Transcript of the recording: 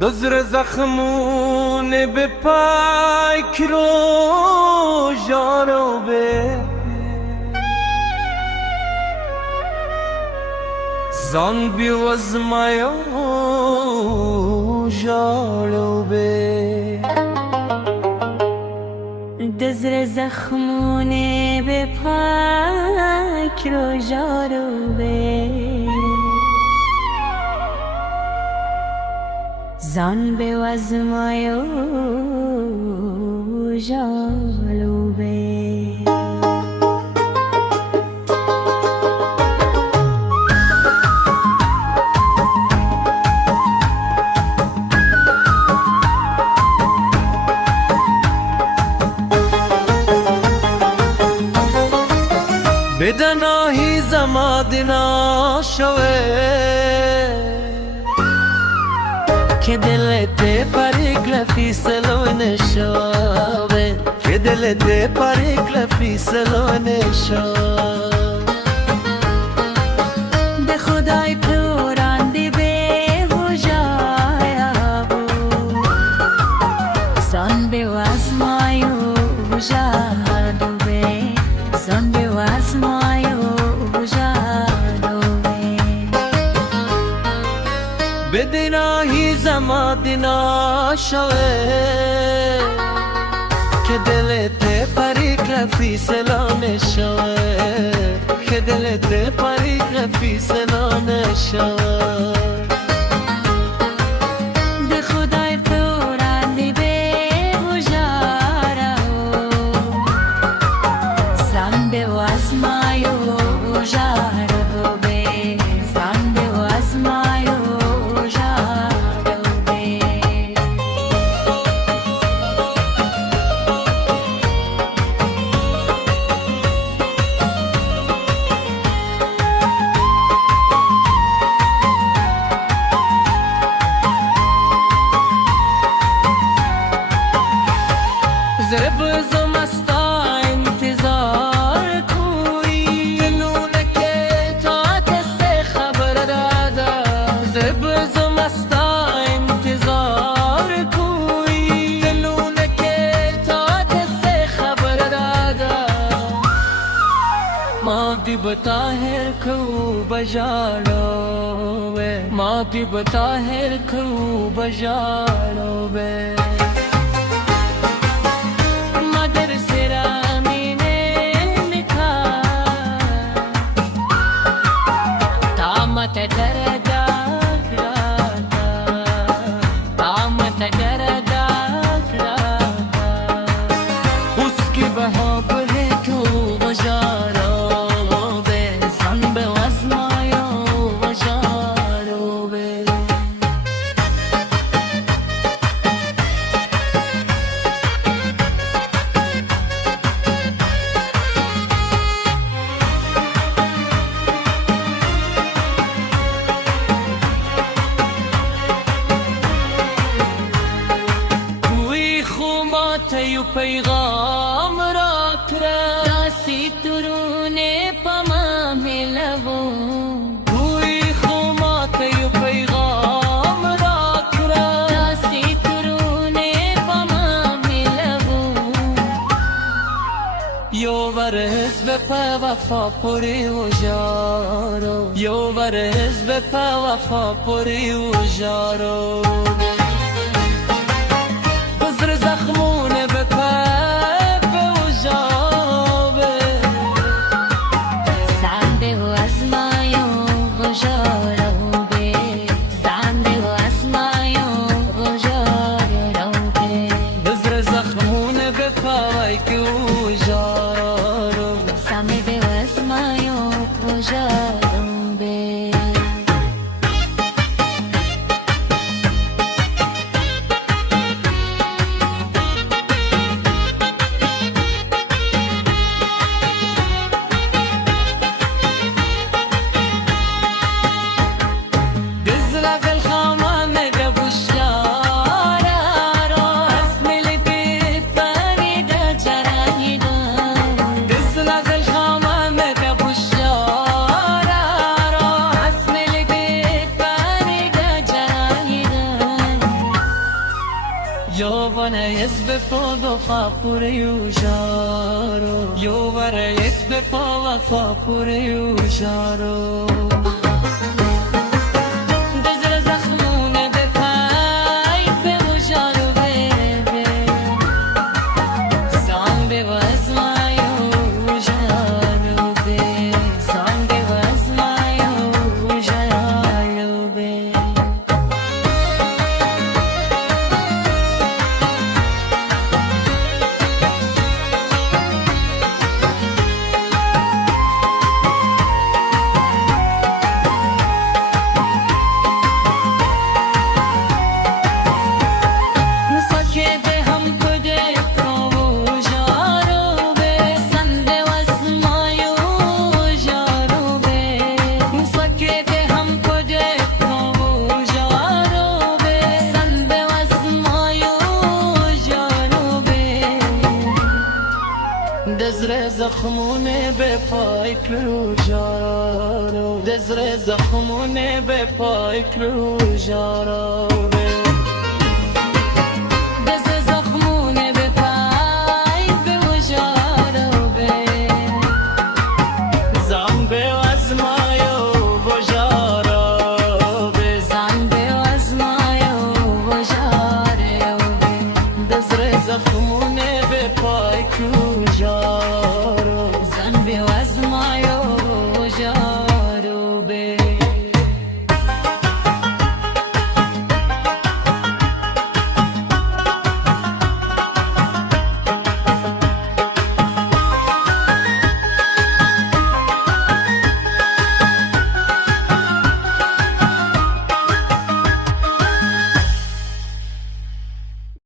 دزر زخمون به پاک رو جارو به زان بیوزمایو جارو به دزر زخمون به پاک رو جارو به زان به وزمای و جالوبه بدناهی زمادنا شوه که دلت پریکل فیصلو نشاوه که دلت پریکل فیصلو نشاوه به خدای پروراندی به وجایا بود زان به وزمای و جالوبه زان به وزمای و جالوبه بدناهی زمادنا شوه که دلت پریکل فیصلو نشاوه که دلت پریکل فیصلو نشاوه به خدای پروراندی به وجارا زن به وزمای و جالوبه زن به وزمای و جالوبه زب زمستا انتظار کوئی دلونه که طاعت سے خبر دادا زب زمستا انتظار کوئی دلونه که طاعت سے خبر دادا مادی بطاہر کو بجالو بے مادی بطاہر کو بجالو بے تیو پیغام را کرا داسی ترونه پما ملو کوئی خوما تیو پیغام را کرا داسی ترونه پما ملو یو ور حزب پا وفا پوری و جارو یو ور حزب پا وفا پوری و جارو زخمون به پپ و جابه زنده و ازمایو و جالوبه زنده و ازمایو و جالوبه بزر زخمون به پاک و جارو زنده و ازمایو و جالوبه Yes be po do fa pure ujaro Yo vare yes be po va fa pure ujaro Dezre zakhmune be pay be ujaro bebe Zambe vazmayo ujaro be Zambe vazmayo ujaro be دزر زخمونه به پای کروجارو دزر زخمونه به پای کروجارو